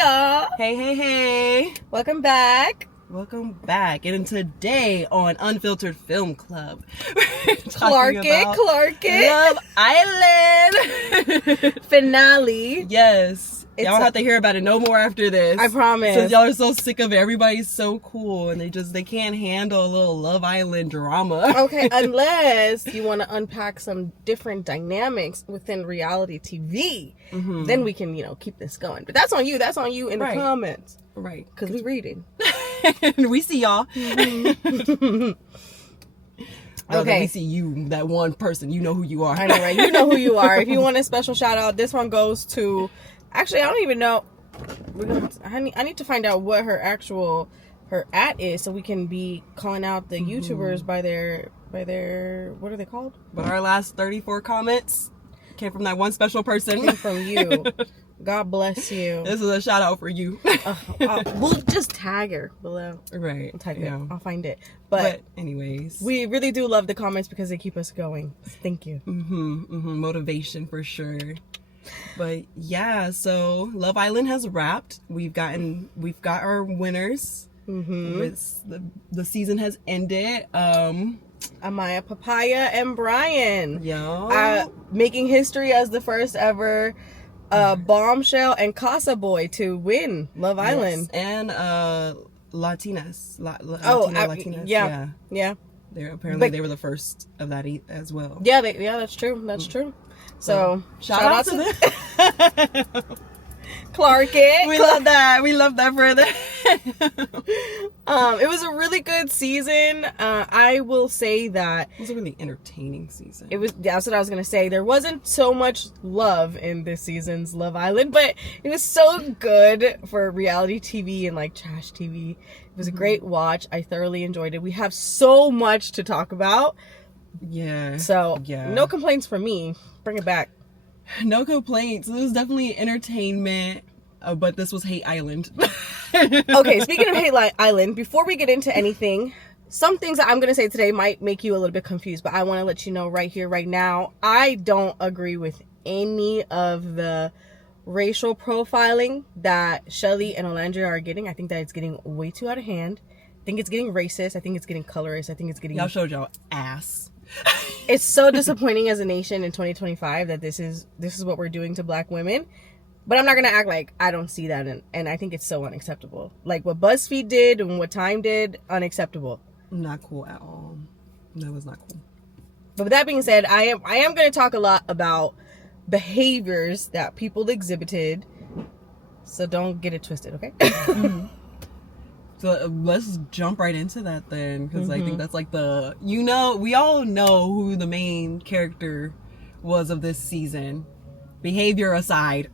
y'all. Hey. Welcome back. Welcome back. And today on Unfiltered Film Club, Clark it. Love Island. Finale. Yes. Y'all don't have to hear about it no more after this. I promise. Since y'all are so sick of it. Everybody's so cool and they can't handle a little Love Island drama. Okay, unless you want to unpack some different dynamics within reality TV, then we can, keep this going. But that's on you. That's on you in the comments. Right. Because we're reading. We see y'all. Okay. We see you, that one person. You know who you are. I know, right? You know who you are. If you want a special shout out, this one goes to... Actually, I don't even know. I need to find out what her at is, so we can be calling out the YouTubers by their what are they called? But our last 34 comments came from that one special person. Came from you. God bless you. This is a shout out for you. We'll just tag her below. Right. I'll find it. But anyways, we really do love the comments because they keep us going. Thank you. Motivation for sure. But yeah, so Love Island has wrapped. We've got our winners. The season has ended. Amaya, Papaya, and Brian. Yeah. Making history as the first ever Bombshell and Casa Boy to win Love Island. And Latinas. Latinas. Yeah. They were the first of that as well. Yeah, that's true. That's true. So shout out to them. Clark it. We love that. We love that for them. It was a really good season. I will say that it was a really entertaining season. That's what I was gonna say. There wasn't so much love in this season's Love Island, but it was so good for reality TV and like trash TV. It was a great watch. I thoroughly enjoyed it. We have so much to talk about. Yeah. So no complaints from me. Bring it back. No complaints. It was definitely entertainment, but this was Hate Island. Okay, speaking of Hate Island, before we get into anything, some things that I'm going to say today might make you a little bit confused, but I want to let you know right here, right now, I don't agree with any of the racial profiling that Chelly and Olandria are getting. I think that it's getting way too out of hand. I think it's getting racist. I think it's getting colorist. I think it's getting... Y'all showed y'all ass. It's so disappointing as a nation in 2025 that this is what we're doing to black women. But I'm not going to act like I don't see that. And I think it's so unacceptable. Like what BuzzFeed did and what Time did, unacceptable. Not cool at all. That was not cool. But with that being said, I am going to talk a lot about behaviors that people exhibited. So don't get it twisted, okay? So let's jump right into that then, because I think that's like we all know who the main character was of this season, behavior aside.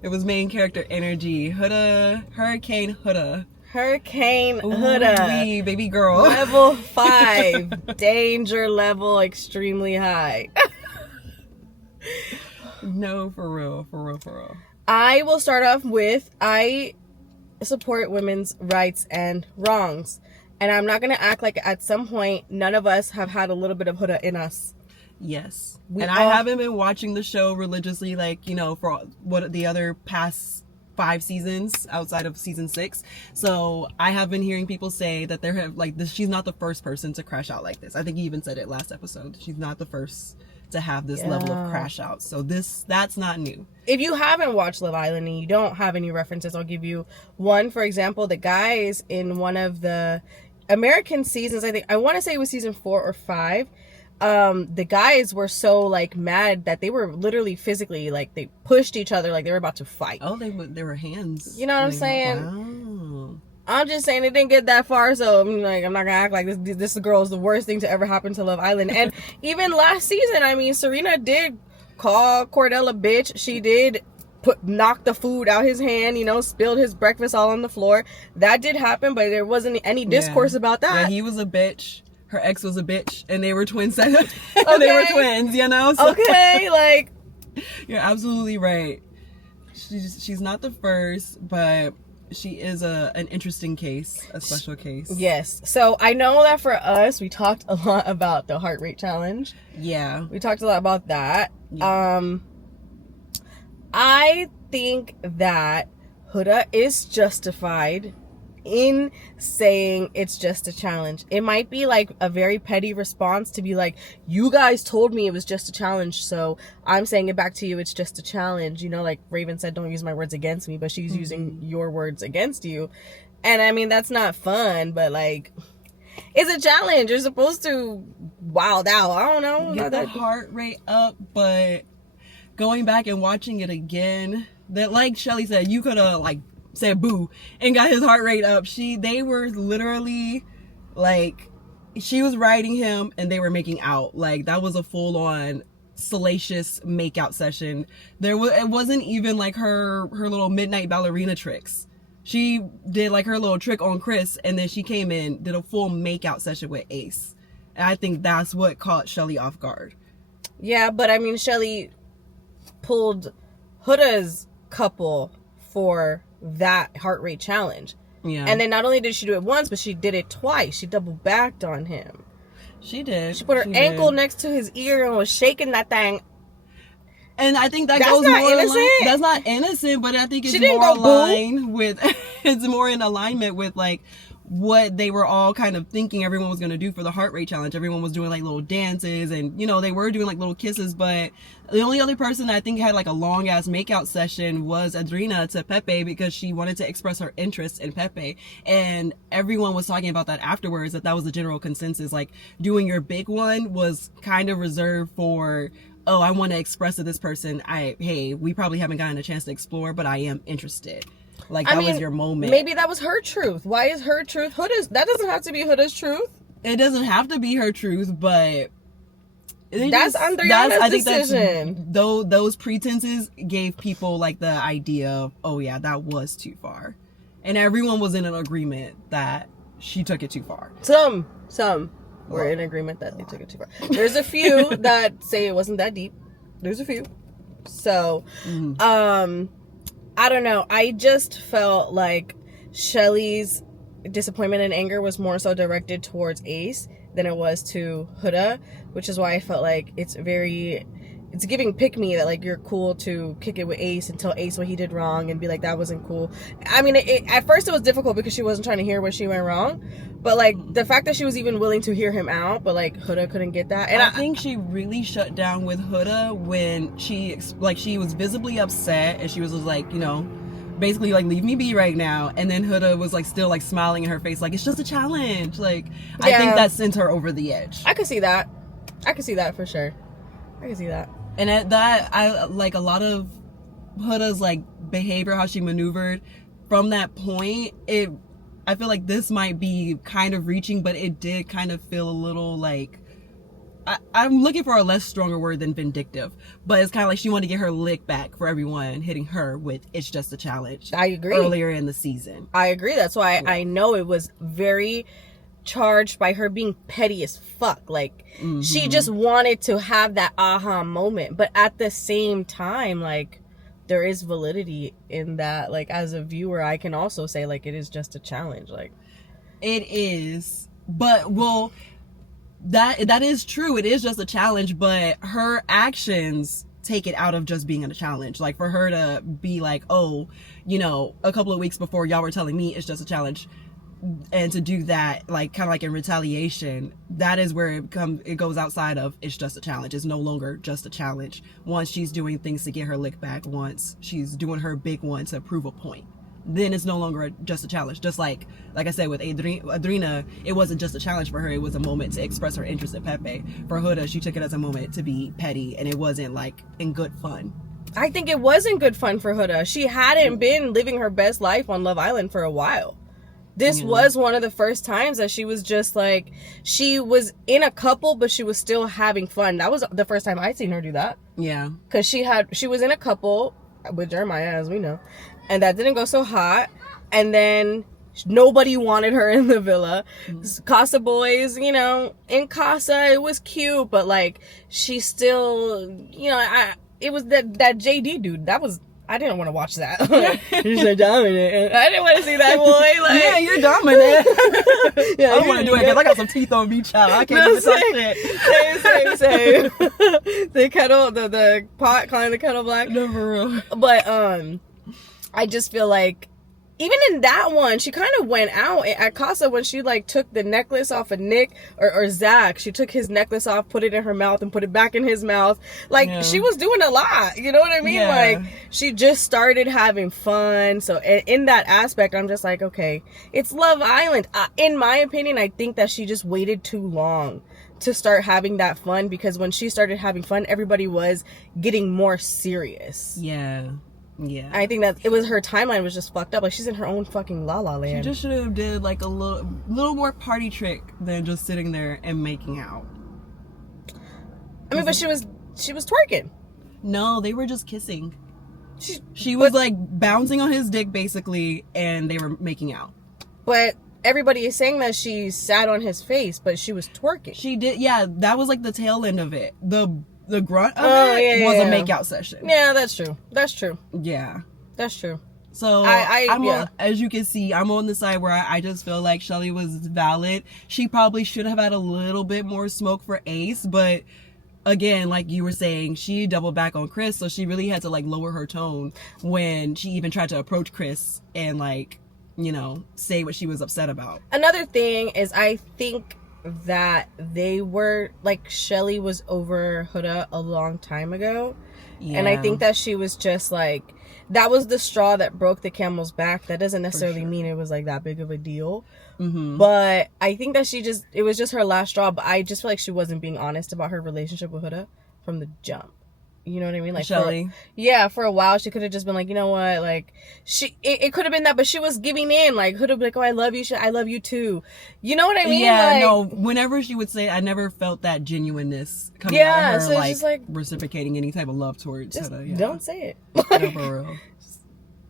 It was main character energy. Hurricane Huda. Ooh, baby girl. Level 5, danger level extremely high. No, for real. I will start off with, I support women's rights and wrongs. And I'm not going to act like at some point none of us have had a little bit of Huda in us. Yes. I haven't been watching the show religiously, for what the other past 5 seasons outside of season 6. So I have been hearing people say that she's not the first person to crash out like this. I think you even said it last episode. She's not the first to have this level of crash out. So that's not new. If you haven't watched Love Island and you don't have any references, I'll give you one. For example, the guys in one of the American seasons, I want to say it was season 4 or 5, the guys were so mad that they were literally physically they pushed each other like they were about to fight. Oh, they were hands. You know what I'm saying? Wow. I'm just saying it didn't get that far, so I'm not gonna act like this girl is the worst thing to ever happen to Love Island. And even last season, Serena did call Cordell a bitch. She did knock the food out his hand, spilled his breakfast all on the floor. That did happen, but there wasn't any discourse about that. Yeah, he was a bitch. Her ex was a bitch, and they were twins. They were twins, So. Okay, You're absolutely right. She's not the first, but she is an interesting case, a special case. Yes. So I know that for us, we talked a lot about the heart rate challenge. Yeah. We talked a lot about that. Yeah. I think that Huda is justified in saying it's just a challenge. It might be like a very petty response to be like, you guys told me it was just a challenge, so I'm saying it back to you, it's just a challenge. You know, like Raven said, don't use my words against me, but she's using your words against you. And I mean, that's not fun, but like, it's a challenge. You're supposed to wild out. I don't know. Get the heart rate up, but going back and watching it again, that, like Chelly said, you could have like said boo and got his heart rate up. They were literally like, she was riding him and they were making out. Like, that was a full on salacious makeout session. It wasn't even like her little midnight ballerina tricks. She did like her little trick on Chris, and then she came in, did a full makeout session with Ace. And I think that's what caught Chelly off guard. Yeah, but I mean, Chelly pulled Huda's couple for that heart rate challenge. Yeah. And then not only did she do it once, but she did it twice. She double backed on him. She did. She put her ankle next to his ear and was shaking that thing. And I think that's goes not more innocent. That's not innocent, but I think it's more aligned with it's more in alignment with like what they were all kind of thinking everyone was going to do for the heart rate challenge. Everyone was doing like little dances, and you know, they were doing like little kisses, but the only other person that I think had like a long ass makeout session was Adrina to Pepe, because she wanted to express her interest in Pepe, and everyone was talking about that afterwards, that was the general consensus. Like, doing your big one was kind of reserved for, oh, I want to express to this person, hey, we probably haven't gotten a chance to explore, but I am interested. Like, that was your moment. Maybe that was her truth. Why is her truth Huda's? That doesn't have to be Huda's truth. It doesn't have to be her truth, but that's Andriana's decision. Those pretenses gave people like the idea of, oh yeah, that was too far. And everyone was in an agreement that she took it too far. Some were in agreement that they took it too far. There's a few that say it wasn't that deep. There's a few. So, I don't know. I just felt like Chelly's disappointment and anger was more so directed towards Ace than it was to Huda, which is why I felt like it's giving pick me that like you're cool to kick it with Ace and tell Ace what he did wrong and be like, that wasn't cool. I mean, at first it was difficult because she wasn't trying to hear what she went wrong, but like the fact that she was even willing to hear him out, but like Huda couldn't get that. And I think she really shut down with Huda when she was visibly upset, and she was just like, you know, basically like, leave me be right now. And then Huda was like still like smiling in her face like, it's just a challenge. Like, yeah. I think that sent her over the edge. I could see that for sure. I can see that. And at that, I like a lot of Huda's like behavior, how she maneuvered from that point. I feel like this might be kind of reaching, but it did kind of feel a little like, I'm looking for a less stronger word than vindictive, but it's kind of like she wanted to get her lick back for everyone hitting her with "it's just a challenge." I agree. Earlier in the season, I agree. That's why I know it was very charged by her being petty as fuck. Like, she just wanted to have that aha moment, but at the same time, like, there is validity in that. Like, as a viewer, I can also say like it is just a challenge. Like, it is, but well, that is true. It is just a challenge, but her actions take it out of just being a challenge. Like, for her to be like, oh, you know, a couple of weeks before y'all were telling me it's just a challenge, and to do that, like, kind of like in retaliation, that is where it goes outside of it's just a challenge. It's no longer just a challenge. Once she's doing things to get her lick back, once she's doing her big one to prove a point, then it's no longer just a challenge. Just like I said with Adrina, it wasn't just a challenge for her, it was a moment to express her interest in Pepe. For Huda, she took it as a moment to be petty, and it wasn't like in good fun. I think it wasn't good fun for Huda. She hadn't been living her best life on Love Island for a while. This was one of the first times that she was just like, she was in a couple, but she was still having fun. That was the first time I'd seen her do that. Yeah. Because she was in a couple with Jeremiah, as we know, and that didn't go so hot. And then nobody wanted her in the villa. Casa boys, you know, in Casa, it was cute, but like, she still, you know, it was that JD dude. That was I didn't want to watch that. You're so dominant. I didn't want to see that boy. Like, yeah, you're dominant. Yeah, I don't want to do it because I got some teeth on me, child. I can't even touch shit. Same. The pot calling the kettle black. No, for real. But I just feel like even in that one, she kind of went out at Casa when she like took the necklace off of Nick or Zach. She took his necklace off, put it in her mouth, and put it back in his mouth. Like she was doing a lot. You know what I mean? Yeah. Like she just started having fun. So in that aspect, I'm just like, okay, it's Love Island. In my opinion, I think that she just waited too long to start having that fun, because when she started having fun, everybody was getting more serious. Yeah. Yeah, I think that it was her timeline was just fucked up. Like she's in her own fucking la la land. She just should have did like a little more party trick than just sitting there and making out. I mean, but she was twerking. No, they were just kissing. She was like bouncing on his dick basically, and they were making out. But everybody is saying that she sat on his face, but she was twerking. She did, yeah. That was like the tail end of it. The grunt of it was a makeout session. Yeah, that's true. That's true. Yeah. That's true. So, I'm on, as you can see, I'm on the side where I just feel like Chelly was valid. She probably should have had a little bit more smoke for Ace, but again, like you were saying, she doubled back on Chris, so she really had to like lower her tone when she even tried to approach Chris and like, you know, say what she was upset about. Another thing is, I think that they were like, Chelly was over Huda a long time ago. Yeah. And I think that she was just like, that was the straw that broke the camel's back. That doesn't necessarily mean it was like that big of a deal. Mm-hmm. But I think that it was just her last straw. But I just feel like she wasn't being honest about her relationship with Huda from the jump. You know what I mean? Like Chelly. For a while she could have just been like, you know what, like it could have been that, but she was giving in. Like Huda be like, oh, I love you, I love you too. You know what I mean? Yeah, like, no. Whenever she would say it, I never felt that genuineness coming out of her, so it's just like reciprocating any type of love towards Huda. Yeah. Don't say it. No, for real.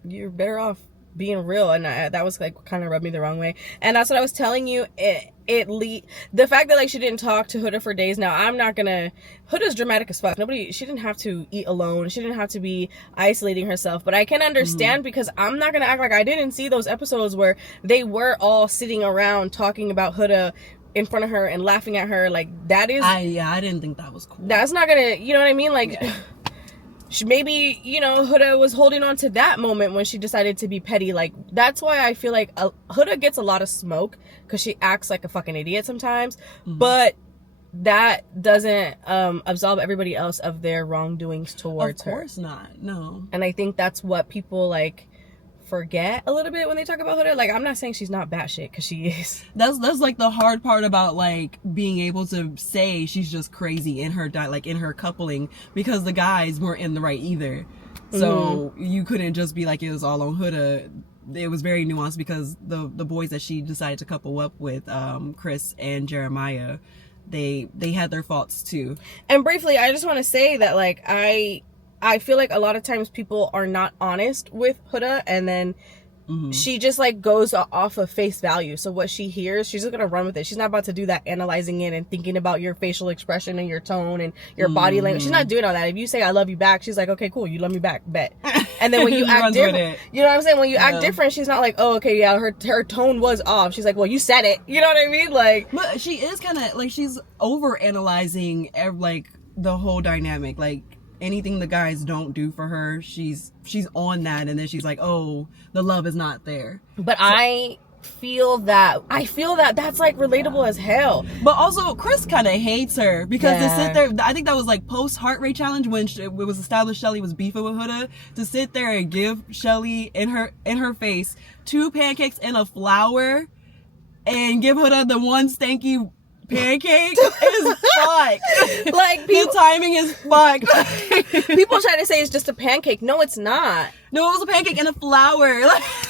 You're better off being real, and that was like kind of rubbed me the wrong way. And that's what I was telling you. The fact that like she didn't talk to Huda for days. Now I'm not gonna. Huda's dramatic as fuck. She didn't have to eat alone. She didn't have to be isolating herself. But I can understand because I'm not gonna act like I didn't see those episodes where they were all sitting around talking about Huda in front of her and laughing at her. Like that is. I didn't think that was cool. That's not gonna. You know what I mean? Like. Yeah. Maybe, you know, Huda was holding on to that moment when she decided to be petty. Like, that's why I feel like Huda gets a lot of smoke because she acts like a fucking idiot sometimes. Mm-hmm. But that doesn't absolve everybody else of their wrongdoings towards her. Of course not. No. And I think that's what people, like, forget a little bit when they talk about Huda. Like, I'm not saying she's not batshit, because she is. That's like the hard part about like being able to say she's just crazy in her in her coupling, because the guys weren't in the right either. So you couldn't just be like it was all on Huda. It was very nuanced because the boys that she decided to couple up with, Chris and Jeremiah, they had their faults too. And briefly, I just want to say that like I feel like a lot of times people are not honest with Huda, and then she just like goes off of face value. So what she hears, she's just gonna run with it. She's not about to do that analyzing it and thinking about your facial expression and your tone and your body language. She's not doing all that. If you say I love you back, she's like, okay, cool, you love me back, bet. And then when you act different, you know what I'm saying? When you act different, she's not like, oh, okay, yeah, her tone was off. She's like, well, you said it. You know what I mean? Like, but she is kind of like, she's over analyzing like the whole dynamic. Like, anything the guys don't do for her, she's on that, and then she's like, oh, the love is not there. But so, I feel that that's like relatable as hell. But also Chris kind of hates her because to sit there, I think that was like post Heart Rate Challenge when it was established Chelly was beefing with Huda, to sit there and give Chelly in her face 2 pancakes and a flower and give Huda the one stanky pancake is fucked. Like, the timing is fucked. People try to say it's just a pancake. No, it's not. No, it was a pancake and a flower.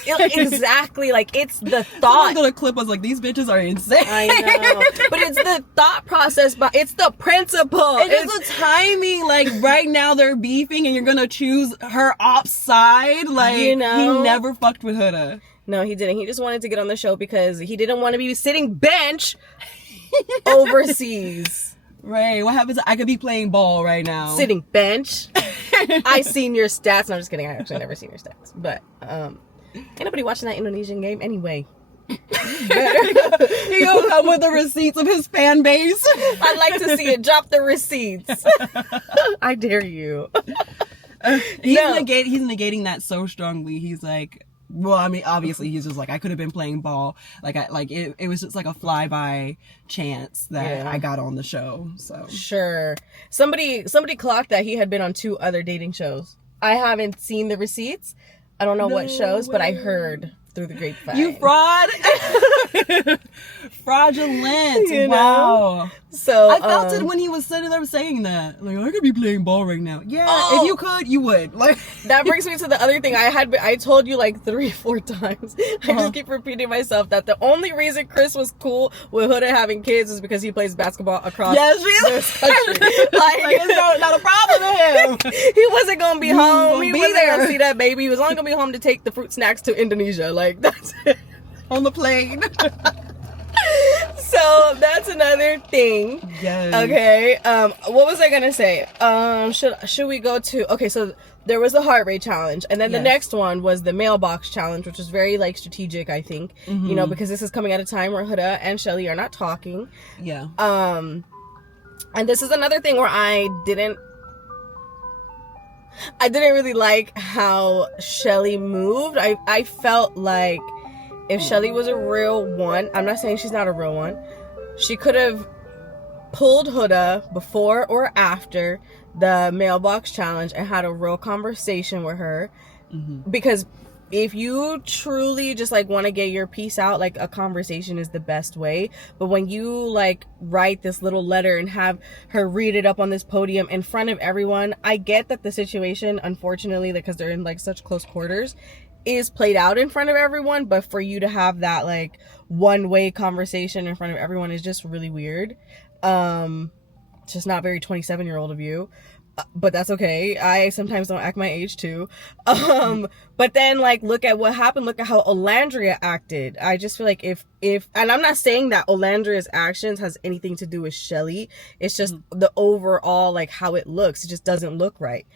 Exactly. Like, it's the thought. Someone's gonna clip us like, these bitches are insane. I know. But it's the thought process, but it's the principle. It's the timing. Like, right now they're beefing and you're gonna choose her ops side. Like, you know? He never fucked with Huda. No, he didn't. He just wanted to get on the show because he didn't want to be sitting bench overseas. Right. What happens? I could be playing ball right now. Sitting bench. I seen your stats. No, I'm just kidding. I actually never seen your stats. But ain't nobody watching that Indonesian game anyway. He'll come with the receipts of his fan base. I'd like to see it. Drop the receipts. I dare you. He's negating that so strongly. He's like, well, I mean, obviously he's just like, I could have been playing ball. Like it was just like a flyby chance that I got on the show. So sure. Somebody clocked that he had been on 2 other dating shows. I haven't seen the receipts. I don't know what shows, but I heard through the grapevine. You fraud. Fraudulent. You know? Wow. So I felt it when he was sitting there saying that. Like, I could be playing ball right now. Yeah, if you could, you would. Like that brings me to the other thing. I told you like 3-4 times. I just keep repeating myself that the only reason Chris was cool with Huda having kids is because he plays basketball across this country. Like it's not a problem to him. He wasn't gonna be home. He wasn't gonna see that baby. He was only gonna be home to take the fruit snacks to Indonesia. Like that's it. On the plane. So that's another thing. Yes. Okay. What was I gonna say? Should we go to? Okay, so there was the heart rate challenge, and then the next one was the mailbox challenge, which was very like strategic, I think. Mm-hmm. You know, because this is coming at a time where Huda and Chelly are not talking. Yeah. And this is another thing where I didn't really like how Chelly moved. I felt like if Chelly was a real one, I'm not saying she's not a real one, she could have pulled Huda before or after the mailbox challenge and had a real conversation with her. Mm-hmm. Because if you truly just like want to get your piece out, like a conversation is the best way. But when you like write this little letter and have her read it up on this podium in front of everyone, I get that the situation, unfortunately, because they're in like such close quarters, is played out in front of everyone. But for you to have that like one-way conversation in front of everyone is just really weird. It's just not very 27-year-old of you. But that's okay. I sometimes don't act my age too. But then like look at what happened. Look at how Olandria acted. I just feel like if and I'm not saying that Olandria's actions has anything to do with Chelly. It's just the overall like how it looks. It just doesn't look right.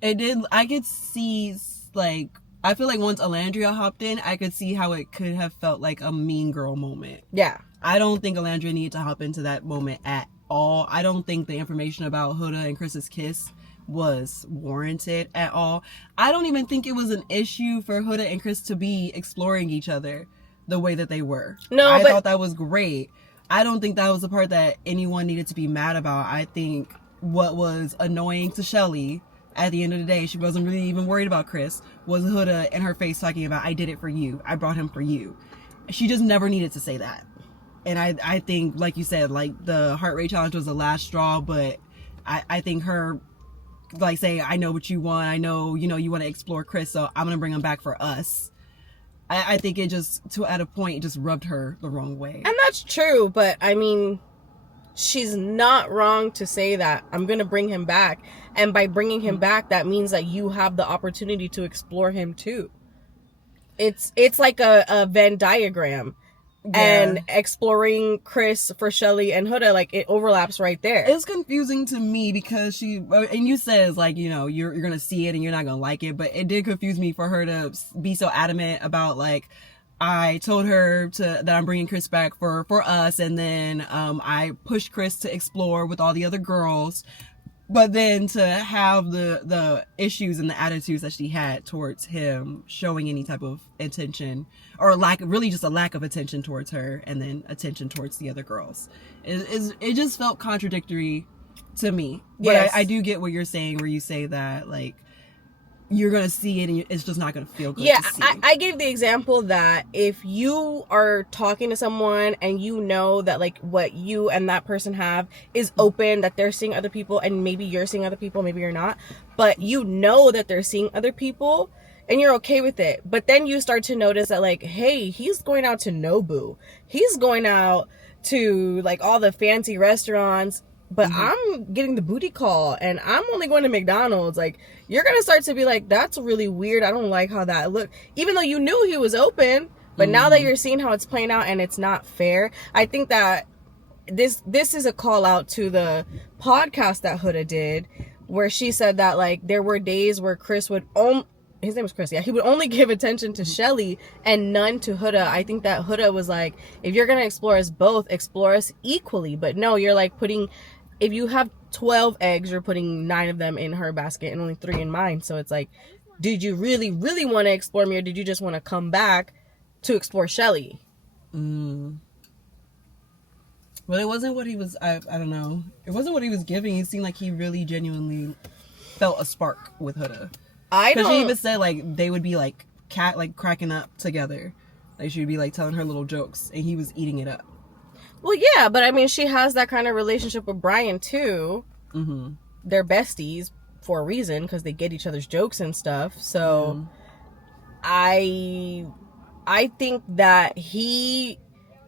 It did. I could see like, I feel like once Olandria hopped in, I could see how it could have felt like a mean girl moment. Yeah. I don't think Olandria needed to hop into that moment at all. I don't think the information about Huda and Chris's kiss was warranted at all. I don't even think it was an issue for Huda and Chris to be exploring each other the way that they were. No, I thought that was great. I don't think that was the part that anyone needed to be mad about. I think what was annoying to Chelly at the end of the day, she wasn't really even worried about Chris, was Huda in her face talking about, I did it for you. I brought him for you. She just never needed to say that. And I think, like you said, like the heart rate challenge was the last straw, but I think her like saying, I know what you want. I know, you want to explore Chris, so I'm going to bring him back for us. I think it just, at a point, it just rubbed her the wrong way. And that's true, but I mean, she's not wrong to say that I'm going to bring him back. And by bringing him back, that means that you have the opportunity to explore him too. It's like a Venn diagram. Yeah. And exploring Chris for Chelly and Huda, like it overlaps right there. It's confusing to me because and you said like, you're gonna see it and you're not gonna like it, but it did confuse me for her to be so adamant about like, I told her that I'm bringing Chris back for us, and then I pushed Chris to explore with all the other girls. But then to have the issues and the attitudes that she had towards him, showing any type of attention or really just a lack of attention towards her, and then attention towards the other girls, it just felt contradictory to me. But yes. I do get what you're saying, where you say that like you're gonna see it and it's just not gonna feel good. Yeah, to see. I gave the example that if you are talking to someone and you know that like what you and that person have is open, that they're seeing other people, and maybe you're seeing other people, maybe you're not, but you know that they're seeing other people and you're okay with it. But then you start to notice that like, hey, he's going out to Nobu, he's going out to like all the fancy restaurants, but I'm getting the booty call and I'm only going to McDonald's. Like, you're going to start to be like, that's really weird. I don't like how that looked. Even though you knew he was open, but now that you're seeing how it's playing out and it's not fair, I think that this is a call out to the podcast that Huda did, where she said that like there were days where Chris would his name was Chris, yeah, he would only give attention to Chelly and none to Huda. I think that Huda was like, if you're gonna explore us both, explore us equally. But no, you're like if you have 12 eggs, you're putting 9 of them in her basket and only 3 in mine. So it's like, did you really, really want to explore me, or did you just want to come back to explore Chelly? Well, it wasn't what he was, I don't know. It wasn't what he was giving. It seemed like he really genuinely felt a spark with Huda. Because she even said, like, they would be, like, cracking up together. Like, she'd be, like, telling her little jokes, and he was eating it up. Well, yeah, but, I mean, she has that kind of relationship with Brian, too. Mm-hmm. They're besties for a reason, because they get each other's jokes and stuff. So, I think that he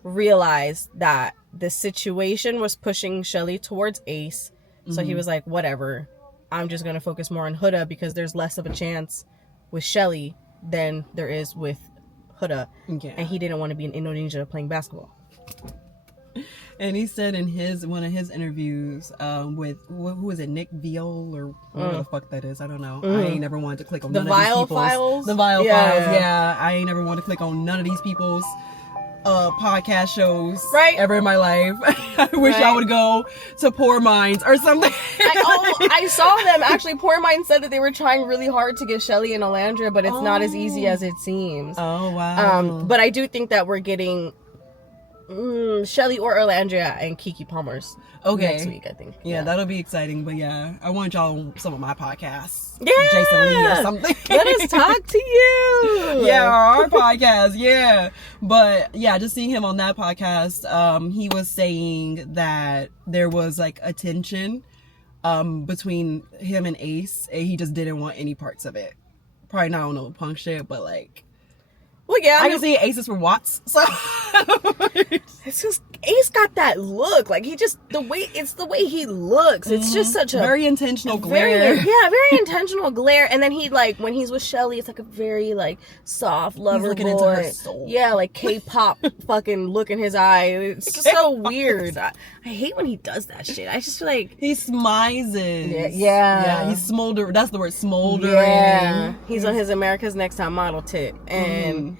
realized that the situation was pushing Chelly towards Ace. So, he was like, whatever. I'm just going to focus more on Huda because there's less of a chance with Chelly than there is with Huda. Yeah. And he didn't want to be in Indonesia playing basketball. And he said in one of his interviews with, who is it, Nick Viol or whatever the fuck that is, I don't know. I ain't never wanted to click on none of these people's. The Viol Files, yeah. I ain't never wanted to click on none of these people's podcast shows ever in my life. I wish I would go to Poor Minds or something. I saw them actually. Poor Minds said that they were trying really hard to get Chelly and Alandria, but it's not as easy as it seems. Oh wow. But I do think that we're getting Chelly or Alandria and Keke Palmer's next week, I think. Yeah, that'll be exciting. But yeah, I want y'all on some of my podcasts. Yeah, Jason Lee or something. Let us talk to you. Yeah, our podcast. Yeah, but yeah, just seeing him on that podcast, he was saying that there was like a tension between him and Ace, and he just didn't want any parts of it. Probably not on no punk shit, but like. Well, yeah, I can see Aces for Watts. So it's just Ace got that look. Like it's the way he looks. It's just such a very intentional glare. Very intentional glare. And then he like when he's with Chelly, it's like a very like soft lover looking boy. Into her soul. Yeah, like K-pop fucking look in his eye. It's just so weird. I hate when he does that shit. I just feel like he smizes. Yeah. He's smoldering. That's the word, smoldering. Yeah, he's on his America's Next Top Model tip, and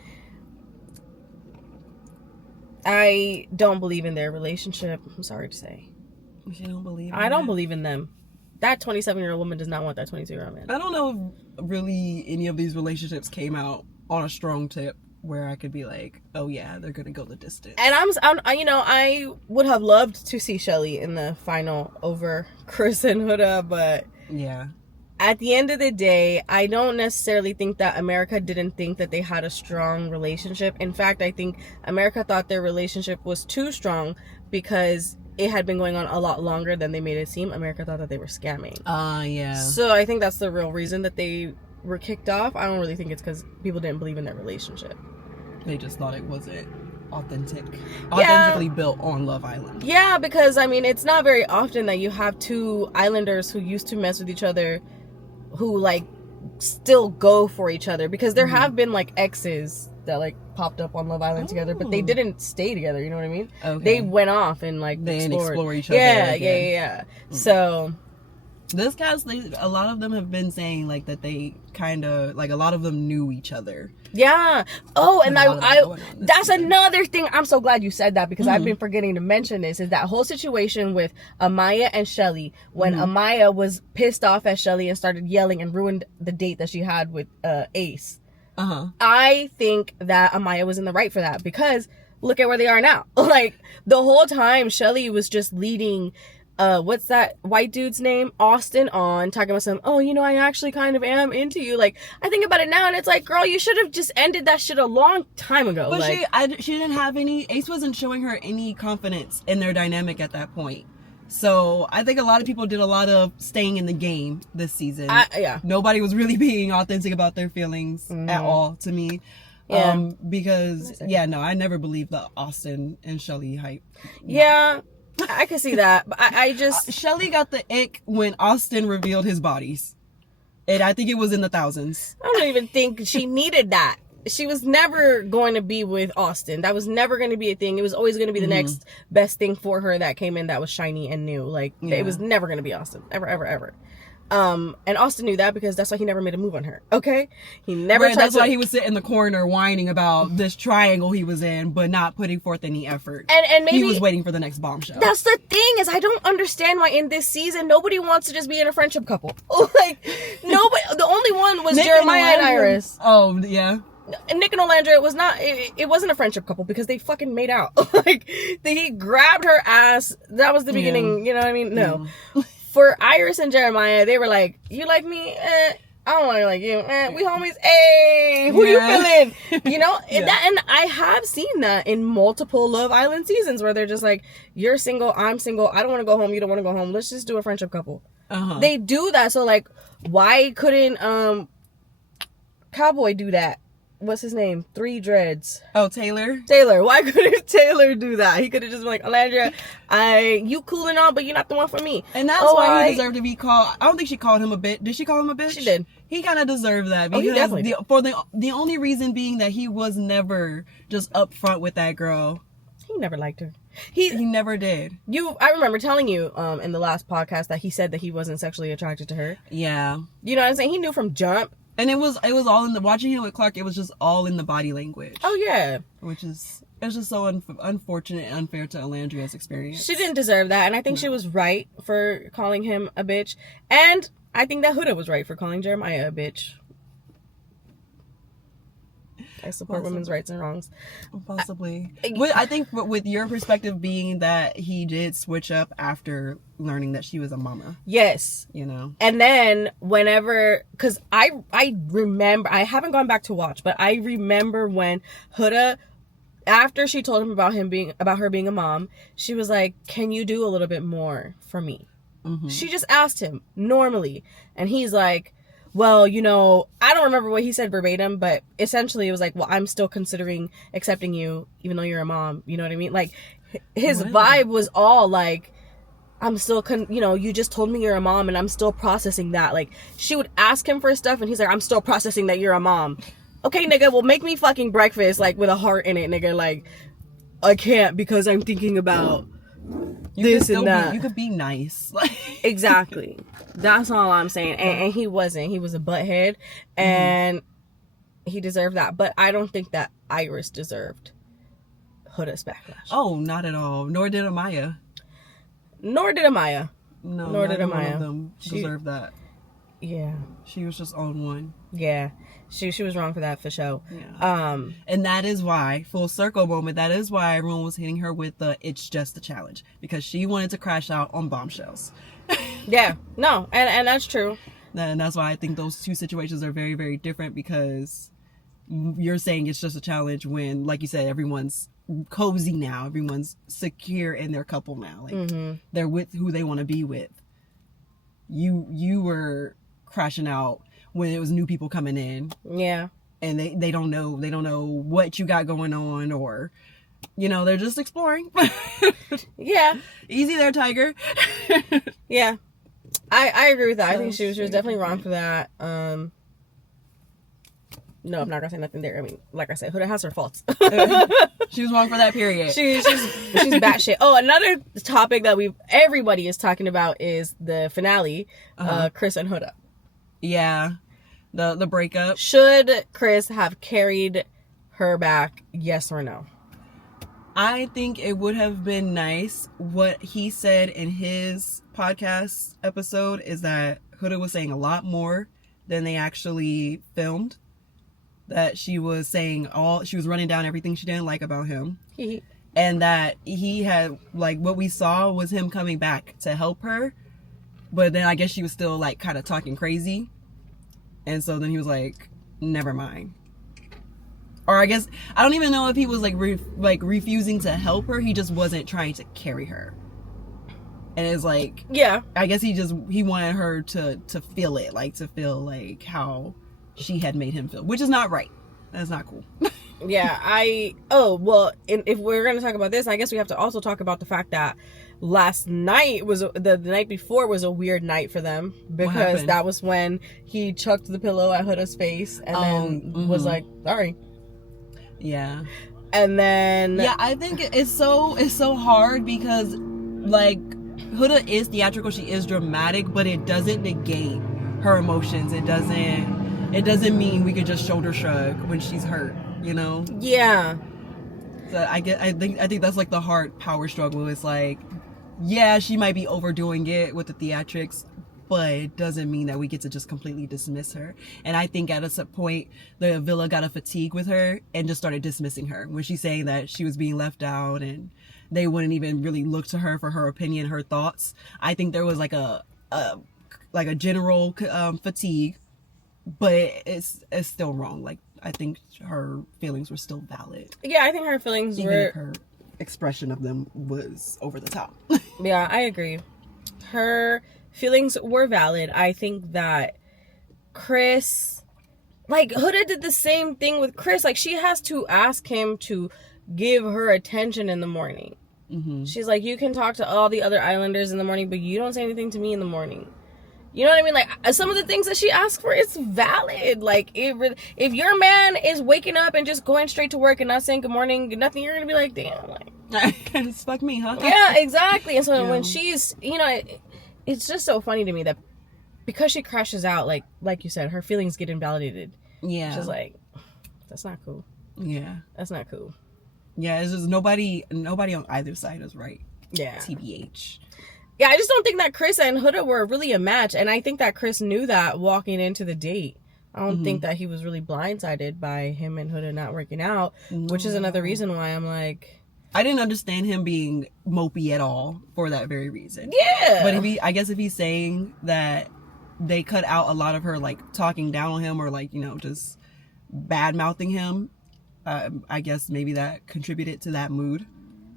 I don't believe in their relationship. I'm sorry to say. You don't believe in I don't believe in them. That 27-year-old woman does not want that 22-year-old man. I don't know if really any of these relationships came out on a strong tip where I could be like, oh yeah, they're going to go the distance. And I would have loved to see Chelly in the final over Chris and Huda, but yeah. At the end of the day, I don't necessarily think that America didn't think that they had a strong relationship. In fact, I think America thought their relationship was too strong because it had been going on a lot longer than they made it seem. America thought that they were scamming. Yeah. So I think that's the real reason that they were kicked off. I don't really think it's because people didn't believe in their relationship. They just thought it wasn't authentically built on Love Island. Yeah, because I mean, it's not very often that you have two islanders who used to mess with each other who like still go for each other, because there have been like exes that like popped up on Love Island together, but they didn't stay together, you know what I mean? Okay. They went off and like they didn't explore each other. Yeah. So this cast, a lot of them have been saying like that they kind of like a lot of them knew each other. Yeah. Oh, and that's another thing. I'm so glad you said that, because I've been forgetting to mention this, is that whole situation with Amaya and Chelly, when Amaya was pissed off at Chelly and started yelling and ruined the date that she had with Ace. I think that Amaya was in the right for that, because look at where they are now. Like the whole time Chelly was just leading what's that white dude's name, Austin, on talking about I actually kind of am into you. Like I think about it now and it's like, girl, you should have just ended that shit a long time ago. But like, she didn't have Ace wasn't showing her any confidence in their dynamic at that point. So I think a lot of people did a lot of staying in the game this season. Nobody was really being authentic about their feelings at all to me. Because I never believed the Austin and Chelly hype. Yeah. I can see that, but I just... Chelly got the ick when Austin revealed his bodies. And I think it was in the thousands. I don't even think she needed that. She was never going to be with Austin. That was never going to be a thing. It was always going to be the next best thing for her that came in that was shiny and new. Like, it was never going to be Austin. Ever, ever, ever. And Austin knew that because that's why he never made a move on her. Okay, he never. Right, that's why he was sitting in the corner whining about this triangle he was in, but not putting forth any effort. And maybe he was waiting for the next bombshell. That's the thing, is I don't understand why in this season nobody wants to just be in a friendship couple. Like nobody. The only one was Jeremiah and Iris. Oh yeah. And Nick and Olandra, it was not. It wasn't a friendship couple because they fucking made out. Like he grabbed her ass. That was the beginning. You know what I mean? No. For Iris and Jeremiah, they were like, "You like me? I don't want to like you. We homies. Hey, who you feeling? You know?" And I have seen that in multiple Love Island seasons where they're just like, "You're single, I'm single. I don't want to go home. You don't want to go home. Let's just do a friendship couple." They do that. So like, why couldn't Cowboy do that? What's his name? 3 Dreads. Oh, Taylor. Why couldn't Taylor do that? He could have just been like, "Alandria, you cool and all, but you're not the one for me." And that's why he deserved to be called. I don't think she called him a bitch. Did she call him a bitch? She did. He kind of deserved that because the only reason being that he was never just upfront with that girl. He never liked her. He never did. I remember telling you in the last podcast that he said that he wasn't sexually attracted to her. Yeah. You know what I'm saying? He knew from jump. And it was all in the watching him with Clark. It was just all in the body language. Oh yeah, it's just so unfortunate and unfair to Alandria's experience. She didn't deserve that, and I think she was right for calling him a bitch. And I think that Huda was right for calling Jeremiah a bitch. I support women's rights and wrongs. Possibly. I think with your perspective being that he did switch up after learning that she was a mama. Yes. You know? And then whenever, because I remember, I haven't gone back to watch, but I remember when Huda, after she told him about her being a mom, she was like, "Can you do a little bit more for me?" Mm-hmm. She just asked him normally. And he's like, "Well, you know," I don't remember what he said verbatim, but essentially it was like, "Well, I'm still considering accepting you, even though you're a mom." You know what I mean? Like, his vibe was all like, "I'm still, you just told me you're a mom, and I'm still processing that." Like, she would ask him for stuff, and he's like, "I'm still processing that you're a mom." Okay, nigga, well, make me fucking breakfast, like, with a heart in it, nigga. Like, I can't because I'm thinking about this and that. You could be nice. Exactly. That's all I'm saying. And he wasn't. He was a butthead, and he deserved that. But I don't think that Iris deserved Huda's backlash. Oh, not at all. Nor did Amaya. No, nor did Amaya. None of them deserved that. Yeah. She was just on one. Yeah. She was wrong for that, for sure. Yeah. And that is why, full circle moment, that is why everyone was hitting her with the "it's just a challenge," because she wanted to crash out on bombshells. Yeah. No. And that's true. And that's why I think those two situations are very, very different, because you're saying it's just a challenge when, like you said, everyone's cozy now. Everyone's secure in their couple now. Like, they're with who they want to be with. You were crashing out when it was new people coming in. Yeah. And they don't know what you got going on, or, they're just exploring. Yeah. Easy there, Tiger. Yeah. I agree with that. I think she was definitely wrong for that. No, I'm not gonna say nothing there. I mean, like I said, Huda has her faults. She was wrong for that period. She's batshit. Oh, another topic that everybody is talking about is the finale, Chris and Huda. Yeah, the breakup. Should Chris have carried her back? Yes or no? I think it would have been nice. What he said in his podcast episode is that Huda was saying a lot more than they actually filmed. That she was saying she was running down everything she didn't like about him. And that he had, like, what we saw was him coming back to help her. But then I guess she was still, like, kind of talking crazy. And so then he was like, never mind. Or I guess, I don't even know if he was, like, refusing to help her. He just wasn't trying to carry her. And it's like, yeah, I guess he wanted her to feel it. Like, to feel, like, how she had made him feel, which is not right. That's not cool. Yeah, if we're going to talk about this, I guess we have to also talk about the fact that last night was the night before was a weird night for them, because that was when he chucked the pillow at Huda's face and then was like, sorry. Yeah. And then I think it's so hard because, like, Huda is theatrical, she is dramatic, but it doesn't negate her emotions. It doesn't mean we could just shoulder shrug when she's hurt, you know? Yeah. So I think that's like the hard power struggle. It's like, yeah, she might be overdoing it with the theatrics, but it doesn't mean that we get to just completely dismiss her. And I think at a point, the villa got a fatigue with her and just started dismissing her when she's saying that she was being left out and they wouldn't even really look to her for her opinion, her thoughts. I think there was like a general fatigue, but it's still wrong. Like, I think her feelings were still valid. Yeah, I think her feelings Even were... if her expression of them was over the top. Yeah, I agree. Her feelings were valid. I think that Chris... Like, Huda did the same thing with Chris. Like, she has to ask him to give her attention in the morning. Mm-hmm. She's like, you can talk to all the other islanders in the morning, but you don't say anything to me in the morning. You know what I mean? Like, some of the things that she asked for, it's valid. Like, if your man is waking up and just going straight to work and not saying good morning, good nothing, you're going to be like, damn. Like, it's fuck me, huh? Yeah, exactly. And so Yeah. when she's, you know, it's just so funny to me that because she crashes out, like you said, her feelings get invalidated. Yeah. She's like, that's not cool. Yeah. That's not cool. Yeah, it's just nobody on either side is right. Yeah. TBH. Yeah, I just don't think that Chris and Huda were really a match. And I think that Chris knew that walking into the date. I don't think that he was really blindsided by him and Huda not working out, which is another reason why I'm like... I didn't understand him being mopey at all for that very reason. Yeah. But I guess if he's saying that they cut out a lot of her, like, talking down on him or, like, you know, just bad-mouthing him, I guess maybe that contributed to that mood.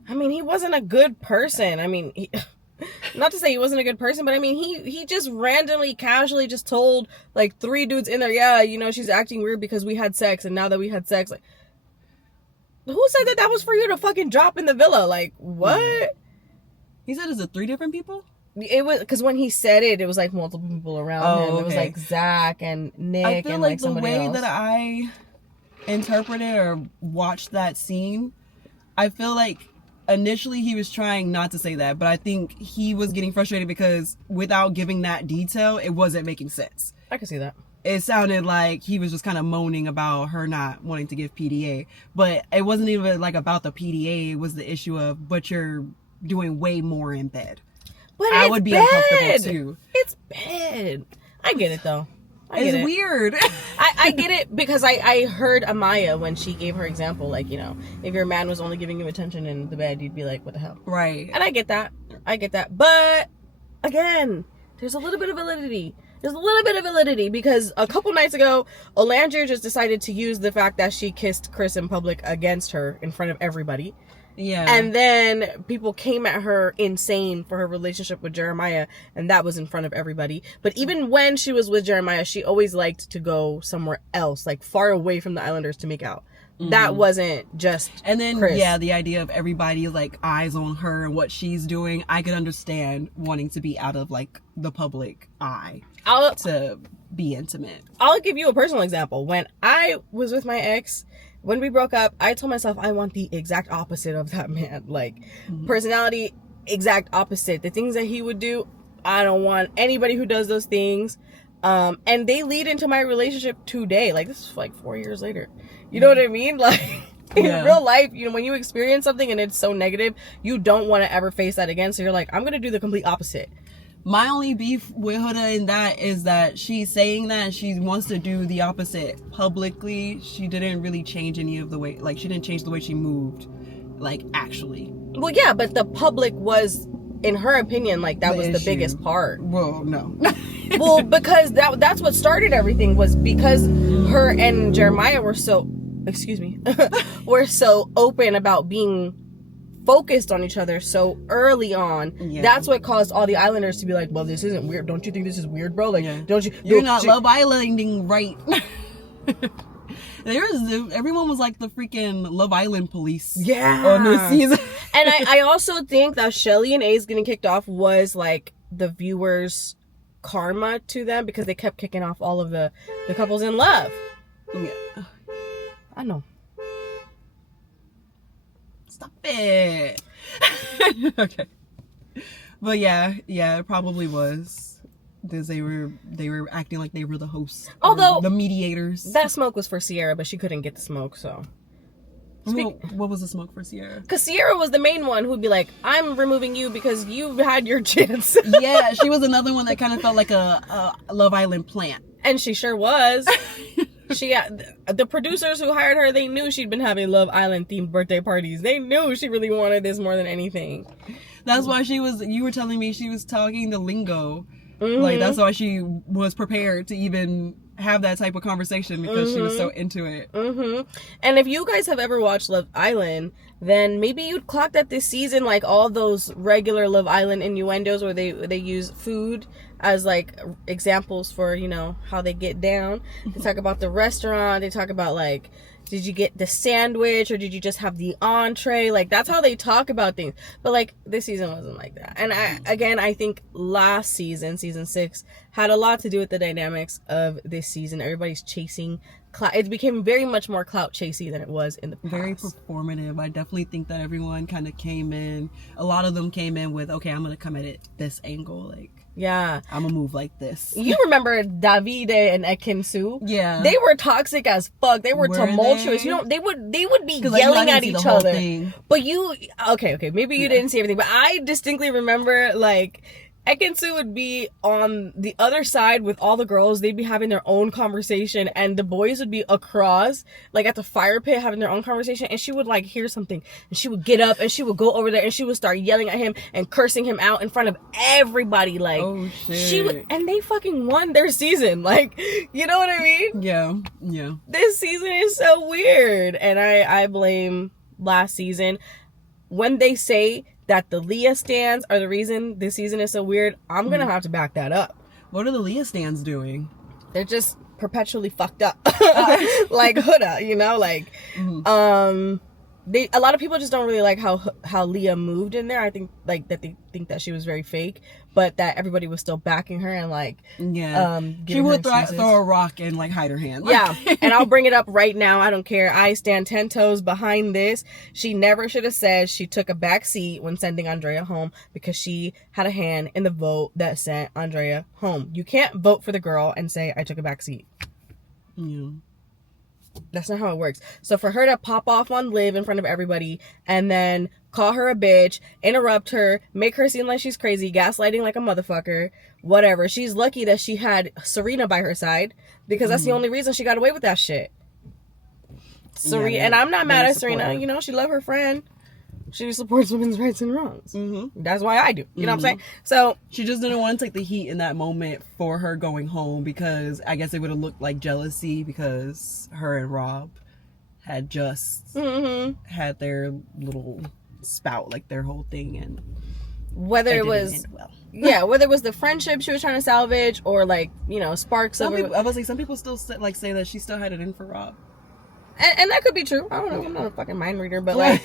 I mean, he wasn't a good person. I mean, not to say he wasn't a good person, but I mean, he just randomly, casually just told, like, 3 dudes in there, yeah, you know, she's acting weird because we had sex, and now that we had sex, like, who said that was for you to fucking drop in the villa? Like, what? Yeah. He said, is it 3 different people? It was, because when he said it, it was, like, multiple people around him. It was, like, Zach and Nick I feel and, like the somebody way else. that I interpreted or watched that scene, I feel like initially he was trying not to say that, but I think he was getting frustrated because without giving that detail, it wasn't making sense. I can see that. It sounded like he was just kind of moaning about her not wanting to give PDA, but it wasn't even like about the PDA. It was the issue of, but you're doing way more in bed. But I would be uncomfortable too. It's bad. I get it though. It's weird. I get it because I heard Amaya when she gave her example, like, you know, if your man was only giving you attention in the bed, you'd be like, what the hell? Right. And I get that. But again, there's a little bit of validity. Because a couple nights ago, Olandria just decided to use the fact that she kissed Chris in public against her in front of everybody. Yeah. And then people came at her insane for her relationship with Jeremiah, and that was in front of everybody. But even when she was with Jeremiah, she always liked to go somewhere else, like far away from the Islanders to make out. Mm-hmm. That wasn't just And then, Chris. yeah, the idea of everybody, like, eyes on her and what she's doing, I could understand wanting to be out of, like, the public eye to be intimate. I'll give you a personal example. When I was with my ex... When we broke up, I told myself I want the exact opposite of that man. Like, personality, exact opposite. The things that he would do, I don't want anybody who does those things. And they lead into my relationship today. Like, this is like 4 years later. You know what I mean? Like, in real life, you know, when you experience something and it's so negative, you don't want to ever face that again. So you're like, I'm going to do the complete opposite. My only beef with Huda in that is that she's saying that she wants to do the opposite publicly. She didn't really change any of the way, like, she didn't change the way she moved, like, actually. Well, yeah, but the public was, in her opinion, like, that was the biggest part. Well, no. Well, because that's what started everything, was because her and Jeremiah were so, were so open about being focused on each other so early on. That's what caused all the Islanders to be like, well, this isn't weird. Don't you think this is weird, bro? Like, don't you? You're not Love Islanding right. Everyone was like the freaking Love Island police. Yeah. On this season. And I also think that Chelly and Ace getting kicked off was like the viewers' karma to them, because they kept kicking off all of the couples in love. Yeah. I know. Stop it. Okay. But yeah, it probably was. Because they were acting like they were the hosts. Although the mediators. That smoke was for Sierra, but she couldn't get the smoke, so. What was the smoke for Sierra? Because Sierra was the main one who'd be like, I'm removing you because you had your chance. Yeah, she was another one that kind of felt like a Love Island plant. And she sure was. The producers who hired her, they knew she'd been having Love Island themed birthday parties. They knew she really wanted this more than anything. That's why you were telling me she was talking the lingo. Mm-hmm. Like, that's why she was prepared to even have that type of conversation, because she was so into it. Mm-hmm. And if you guys have ever watched Love Island, then maybe you'd clock that this season, like all those regular Love Island innuendos where they use food as like examples for, you know, how they get down. They talk about the restaurant. They talk about like, did you get the sandwich or did you just have the entree? Like, that's how they talk about things. But like, this season wasn't like that. And I think last season, season 6, had a lot to do with the dynamics of this season. Everybody's chasing clout. It became very much more clout chasey than it was in the past. Very performative. I definitely think that everyone kind of came in. A lot of them came in with, okay, I'm gonna come at it this angle. Like, yeah, I'm gonna move like this. You remember Davide and Ekinsu? Yeah, they were toxic as fuck. They were tumultuous. They? You know, they would be yelling at each other. Thing. But okay, maybe you didn't see everything, but I distinctly remember like Ekinsu would be on the other side with all the girls. They'd be having their own conversation, and the boys would be across, like at the fire pit, having their own conversation. And she would like hear something, and she would get up and she would go over there and she would start yelling at him and cursing him out in front of everybody. Like, oh shit! She would, and they fucking won their season. Like, you know what I mean? Yeah. This season is so weird, and I blame last season. When they say that the Leah stands are the reason this season is so weird, I'm gonna have to back that up. What are the Leah stands doing? They're just perpetually fucked up. Like Huda, you know, like a lot of people just don't really like how Leah moved in there. I think like that they think that she was very fake, but that everybody was still backing her and like she would throw a rock and like hide her hand. Yeah. And I'll bring it up right now. I don't care. I stand 10 toes behind this. She never should have said she took a back seat when sending Andrea home, because she had a hand in the vote that sent Andrea home. You can't vote for the girl and say I took a back seat. Yeah. That's not how it works. So for her to pop off on Liv in front of everybody and then call her a bitch, interrupt her, make her seem like she's crazy, gaslighting like a motherfucker, whatever. She's lucky that she had Serena by her side, because that's the only reason she got away with that shit. Serena, and I'm not mad at Serena. You know, she loved her friend. She supports women's rights and wrongs. Mm-hmm. That's why I do. You know what I'm saying? So she just didn't want to take the heat in that moment for her going home, because I guess it would have looked like jealousy, because her and Rob had just had their little spout, like their whole thing, and whether it was whether it was the friendship she was trying to salvage, or like, you know, sparks of I was like, some people still like say that she still had it in for Rob. And that could be true. I don't know. I'm not a fucking mind reader. But like,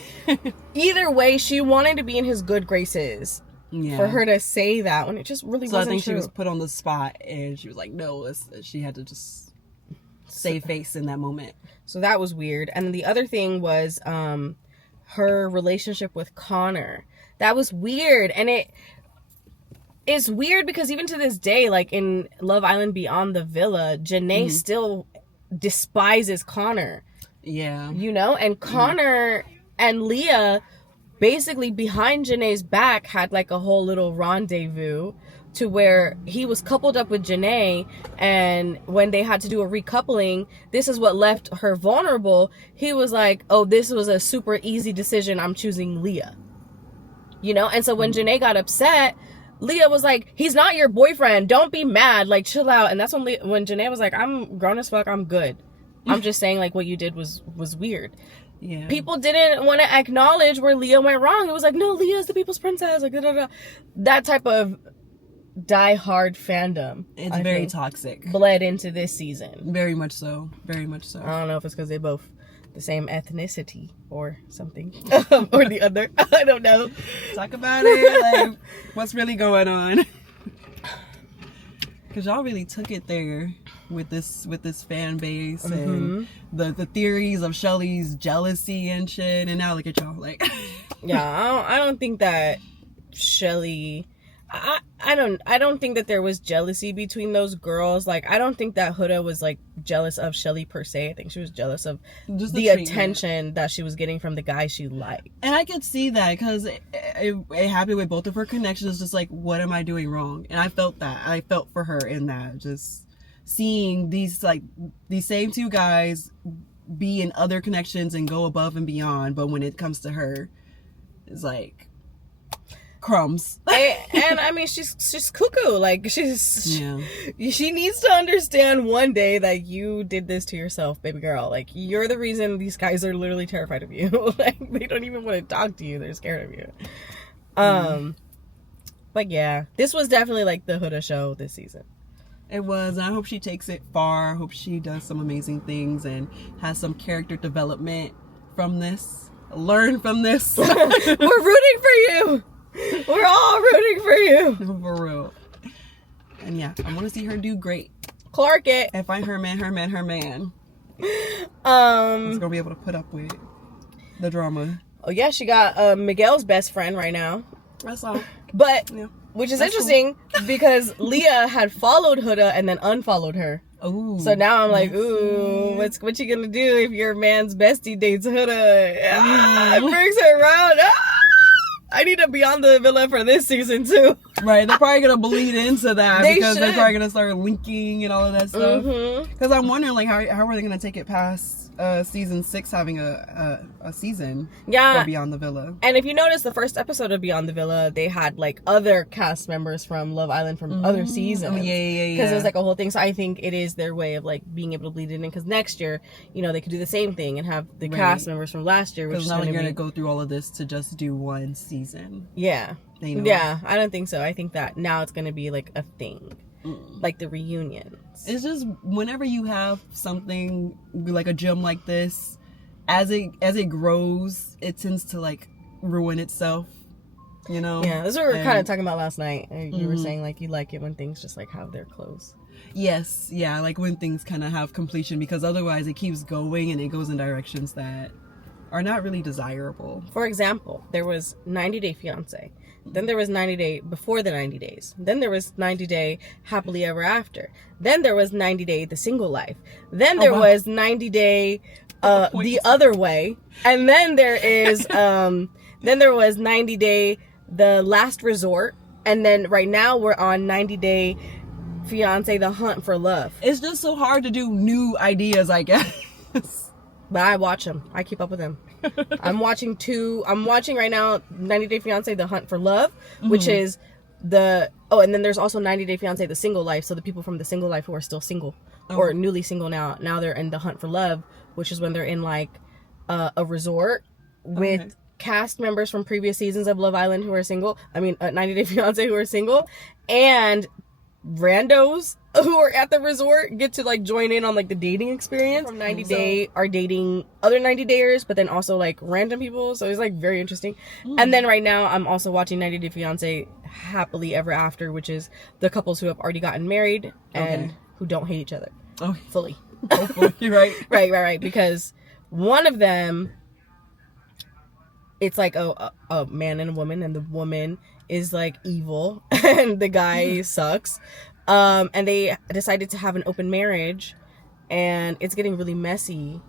either way, she wanted to be in his good graces. Yeah. For her to say that when it just really wasn't true. So I think she was put on the spot, and she was like, no, she had to just save face in that moment. So that was weird. And the other thing was her relationship with Connor. That was weird. And it's weird because even to this day, like in Love Island Beyond the Villa, Janae still despises Connor. Yeah. You know? And Connor and Leah basically behind Janae's back had like a whole little rendezvous to where he was coupled up with Janae, and when they had to do a recoupling, this is what left her vulnerable. He was like, oh, this was a super easy decision. I'm choosing Leah. You know? And so when Janae got upset, Leah was like, he's not your boyfriend. Don't be mad. Like, chill out. And that's when Janae was like, I'm grown as fuck. I'm good. I'm just saying, like, what you did was weird. Yeah. People didn't want to acknowledge where Leah went wrong. It was like, no, Leah's the people's princess. Like, da-da-da. That type of die-hard fandom. It's very toxic. Bled into this season. Very much so. Very much so. I don't know if it's because they both the same ethnicity or something. Or the other. I don't know. Talk about it. Like, what's really going on? Because y'all really took it there with this fan base and the theories of Chelly's jealousy and shit, and now look at y'all. Like, yeah, I don't think that Chelly, I don't think that there was jealousy between those girls. Like, I don't think that Huda was like jealous of Chelly per se. I think she was jealous of just the attention that she was getting from the guy she liked. And I could see that because it happened with both of her connections. Just like, what am I doing wrong? And I felt that. I felt for her in that. Just seeing these same two guys be in other connections and go above and beyond, but when it comes to her, it's like crumbs. And I mean, she's cuckoo. Like, she needs to understand one day that you did this to yourself, baby girl. Like, you're the reason these guys are literally terrified of you. Like, they don't even want to talk to you. They're scared of you. But yeah, this was definitely like the Huda show this season. It was, and I hope she takes it far. I hope she does some amazing things and has some character development from this. Learn from this. We're rooting for you. We're all rooting for you. For real. And yeah, I want to see her do great. Clark it. And find her man. It's gonna be able to put up with the drama. Oh yeah, she got Miguel's best friend right now. That's all. But which is interesting because Leah had followed Huda and then unfollowed her. Ooh. So now I'm like, ooh, what you gonna do if your man's bestie dates Huda? Brings her around. I need to be on the villa for this season too. Right, they're probably gonna bleed into that because they're probably gonna start linking and all of that stuff. Because I'm wondering, like, how are they gonna take it past season 6 having a season for Beyond the Villa? And if you notice, the first episode of Beyond the Villa, they had like other cast members from Love Island from other seasons. Oh, yeah. Because it was like a whole thing. So I think it is their way of like being able to bleed it in. Because next year, you know, they could do the same thing and have the cast members from last year. Because now you're gonna go through all of this to just do one season. Yeah. Yeah, I don't think so. I think that now it's gonna be like a thing. Like the reunions. It's just whenever you have something like a gym like this, as it grows, it tends to like ruin itself, you know? Yeah, that's what we were kind of talking about last night. You were saying like you like it when things just like have their close. Yes, yeah, like when things kind of have completion, because otherwise it keeps going and it goes in directions that are not really desirable. For example, there was 90 Day Fiancé. Then there was 90 Day before the 90 days. Then there was 90 Day Happily Ever After. Then there was 90 Day The Single Life. Then there was 90 Day The Other Way. And then there is then there was 90 Day The Last Resort. And then right now we're on 90 Day Fiancé The Hunt for Love. It's just so hard to do new ideas, I guess. But I watch them. I keep up with them. I'm watching right now 90 Day Fiancé The Hunt for Love, which is and then there's also 90 Day Fiancé The Single Life, so the people from The Single Life who are still single or newly single now they're in The Hunt for Love, which is when they're in like a resort with cast members from previous seasons of Love Island who are single. 90 Day Fiancé who are single, and randos who are at the resort get to like join in on like the dating experience. From 90 Day are dating other 90 Dayers, but then also like random people, so it's like very interesting. And then right now I'm also watching 90 Day Fiancé Happily Ever After, which is the couples who have already gotten married and who don't hate each other fully. You're right. right, because one of them, it's like a man and a woman, and the woman is like evil and the guy sucks, and they decided to have an open marriage, and it's getting really messy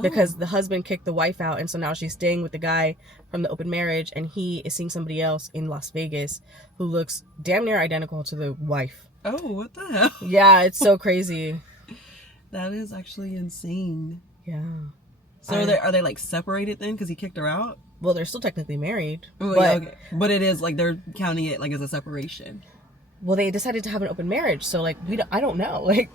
because the husband kicked the wife out, and so now she's staying with the guy from the open marriage, and he is seeing somebody else in Las Vegas who looks damn near identical to the wife. Oh, what the hell? Yeah, it's so crazy. That is actually insane. Yeah. So are they like separated then because he kicked her out? Well, they're still technically married. But it is like they're counting it like as a separation. Well, they decided to have an open marriage, so like I don't know. Like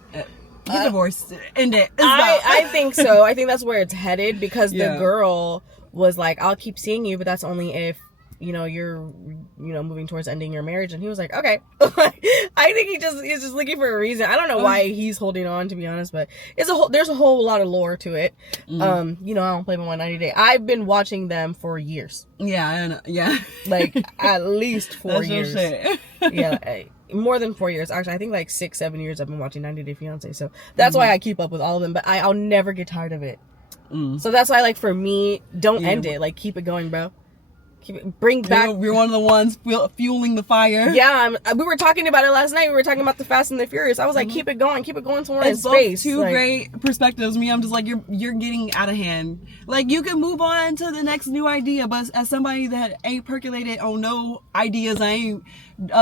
get divorced, end it. I think so. I think that's where it's headed, because the girl was like, "I'll keep seeing you, but that's only if you're moving towards ending your marriage." And he was like, "Okay." I think he's just looking for a reason. I don't know why he's holding on, to be honest, but there's a whole lot of lore to it. I don't play by my 90 Day. I've been watching them for years. Yeah, I know. Yeah, like at least 4 years. Shit. Yeah, more than 4 years actually. I think like 6-7 years I've been watching 90 Day Fiancé, so that's why I keep up with all of them. But I'll never get tired of it. So that's why, like, for me, don't end it. Like, keep it going, bro. Bring back. We're one of the ones fueling the fire. Yeah, we were talking about it last night. We were talking about the Fast and the Furious. I was like, keep it going somewhere in space. Two great perspectives. Me, I'm just like, you're getting out of hand. Like, you can move on to the next new idea, but as somebody that ain't percolated on no ideas, I ain't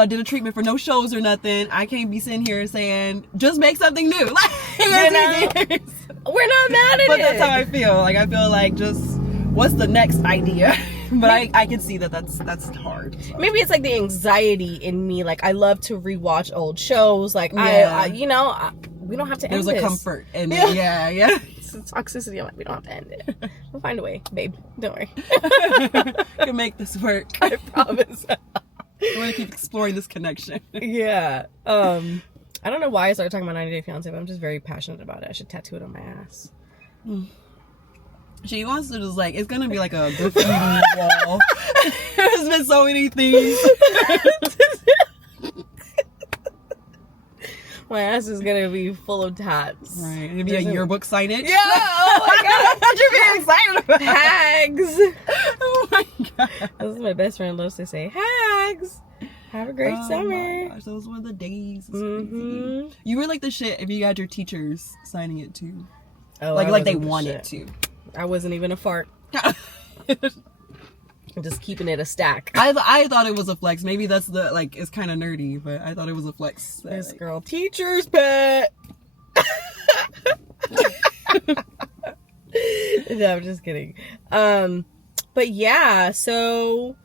did a treatment for no shows or nothing, I can't be sitting here saying, just make something new. Like, we're not mad at it. But that's how I feel. Like, I feel like just, what's the next idea? But I can see that's hard. So. Maybe it's like the anxiety in me. Like, I love to rewatch old shows. Like, we don't have to end There's this. a comfort in it. Yeah. It's toxicity. I'm like, we don't have to end it. We'll find a way, babe. Don't worry. We can make this work. I promise. I want to keep exploring this connection. Yeah. I don't know why I started talking about 90 Day Fiancé, but I'm just very passionate about it. I should tattoo it on my ass. She wants to just like, it's gonna be like a graffiti wall. There's been so many things. My ass is gonna be full of tats. Right. It'll be a yearbook signage. Yeah. Oh my god. You're being excited about Hags. Oh my god. This is my best friend loves to say, Hags. Have a great summer. My gosh, those were the days. Mm-hmm. You were like the shit if you had your teachers signing it too. Oh, like they wanted to. I wasn't even a fart. I'm just keeping it a stack. I thought it was a flex. Maybe that's the, like, it's kind of nerdy, but I thought it was a flex. This girl, teacher's pet. No, I'm just kidding. But yeah, so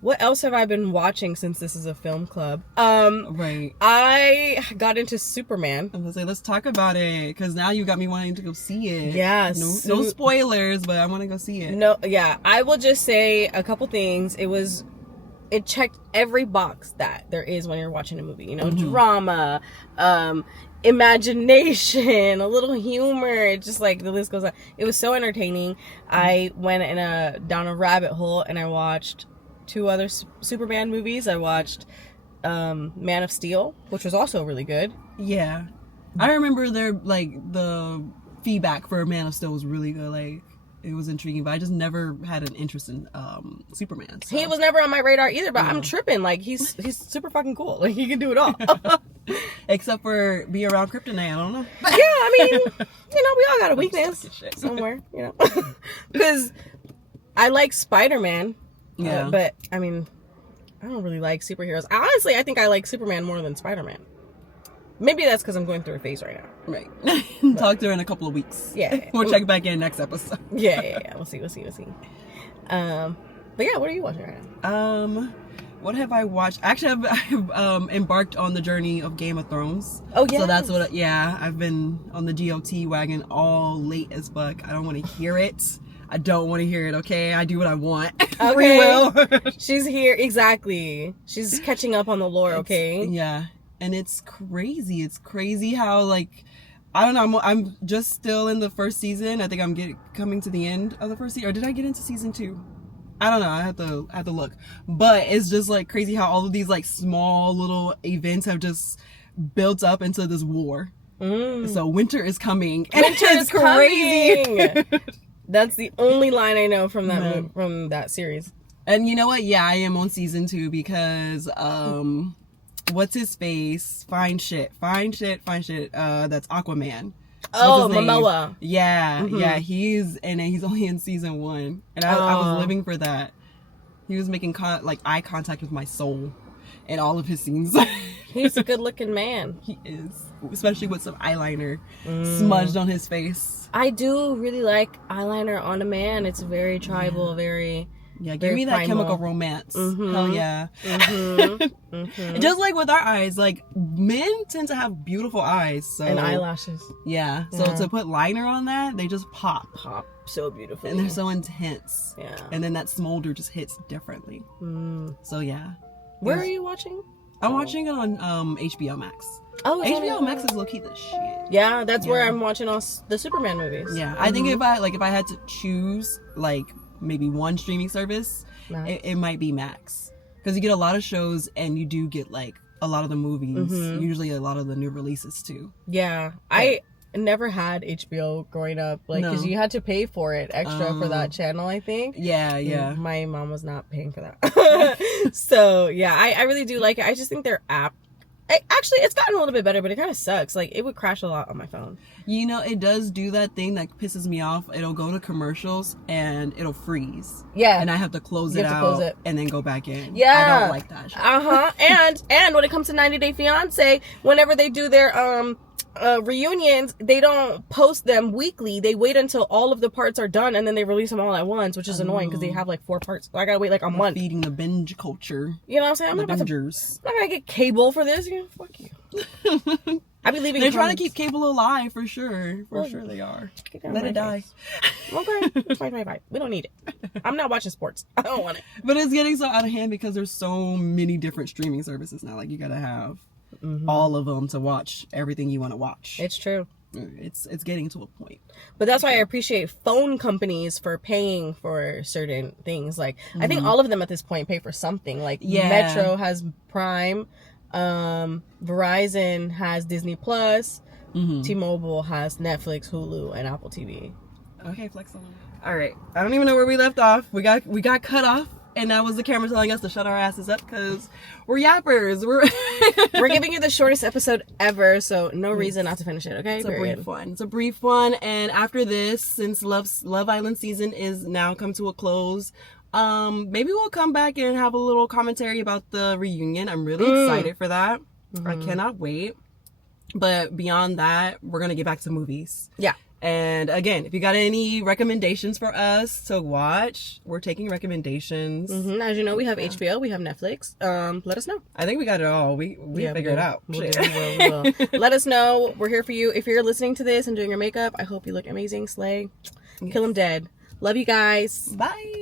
what else have I been watching since this is a film club? Right. I got into Superman. I was gonna say, let's talk about it, because now you got me wanting to go see it. Yeah. No spoilers, but I want to go see it. No, yeah. I will just say a couple things. It checked every box that there is when you're watching a movie. You know, drama, imagination, a little humor, just like the list goes on. It was so entertaining. I went down a rabbit hole and I watched 2 other Superman movies. I watched Man of Steel, which was also really good. Yeah. I remember the feedback for Man of Steel was really good. Like, it was intriguing, but I just never had an interest in Superman. So. He was never on my radar either, but I'm tripping. Like, he's super fucking cool. Like, he can do it all. Except for be around kryptonite, I don't know. Yeah, I mean, we all got a weakness somewhere, Because I like Spider-Man. Yeah. But, I mean, I don't really like superheroes. Honestly, I think I like Superman more than Spider-Man. Maybe that's because I'm going through a phase right now. Right. Talk to her in a couple of weeks. Yeah. We'll check back in next episode. Yeah. We'll see. But yeah, what are you watching right now? What have I watched? Actually, I've embarked on the journey of Game of Thrones. Oh, yeah. So that's what, I've been on the GOT wagon all late as fuck. I don't want to hear it. I don't want to hear it, okay? I do what I want. Okay. Free will. She's here. Exactly. She's catching up on the lore, okay? Yeah. And it's crazy. It's crazy how, like, I don't know. I'm just still in the first season. I think I'm coming to the end of the first season. Or did I get into season 2? I don't know. I have to look. But it's just, like, crazy how all of these, like, small little events have just built up into this war. So winter is coming. Winter is crazy. That's the only line I know from that series. And you know what? Yeah, I am on season 2 because what's his face? Fine shit. That's Aquaman. Oh, Momoa. Yeah, yeah, he's only in season 1, and I was living for that. He was making eye contact with my soul in all of his scenes. He's a good-looking man. He is, especially with some eyeliner smudged on his face. I do really like eyeliner on a man. It's very tribal, very. Yeah, give me that primal. Chemical romance. Hell yeah. Just like with our eyes, like, men tend to have beautiful eyes. So, and eyelashes. Yeah. So to put liner on that, they just pop. Pop so beautifully. And they're so intense. Yeah. And then that smolder just hits differently. So yeah. Where are you watching? I'm watching it on HBO Max. Oh, HBO Max is low-key the shit. Yeah, that's where I'm watching all the Superman movies. Yeah. I think if I had to choose, like, maybe one streaming service, it might be Max, because you get a lot of shows and you do get, like, a lot of the movies, usually a lot of the new releases too. Yeah. never had HBO growing up, like, because you had to pay for it extra for that channel, I think. Yeah. And my mom was not paying for that. So, yeah, I really do like it. I just think their app, actually, it's gotten a little bit better, but it kind of sucks. Like, it would crash a lot on my phone. You know, it does do that thing that pisses me off. It'll go to commercials and it'll freeze. Yeah. And I have to close it out and then go back in. Yeah. I don't like that shit. And when it comes to 90 Day Fiance, whenever they do their reunions, they don't post them weekly. They wait until all of the parts are done and then they release them all at once, which is annoying because they have like 4 parts. So I gotta wait like a month. Feeding the binge culture. You know what I'm saying? I'm not gonna get cable for this. Fuck you. I be leaving. They're trying to keep cable alive for sure. For sure they are. Let it die. Okay, it's fine. We don't need it. I'm not watching sports. I don't want it. But it's getting so out of hand because there's so many different streaming services now. Like, you gotta have all of them to watch everything you want to watch. It's true. It's getting to a point. But that's why I appreciate phone companies for paying for certain things. Like, I think all of them at this point pay for something. Like, Metro has Prime, Verizon has Disney Plus, T-Mobile has Netflix, Hulu, and Apple TV. Okay, flex on them. All right, I don't even know where we left off. We got cut off. And that was the camera telling us to shut our asses up because we're yappers. We're giving you the shortest episode ever, so no reason not to finish it, okay? It's a brief one. And after this, since Love Island season is now come to a close, maybe we'll come back and have a little commentary about the reunion. I'm really excited for that. I cannot wait. But beyond that, we're going to get back to movies. Yeah. And again, if you got any recommendations for us to watch, we're taking recommendations. As you know, we have HBO, we have Netflix. Let us know. I think we got it all. We figured it out. We will. Let us know. We're here for you. If you're listening to this and doing your makeup, I hope you look amazing. Slay. Kill 'em dead. Love you guys. Bye.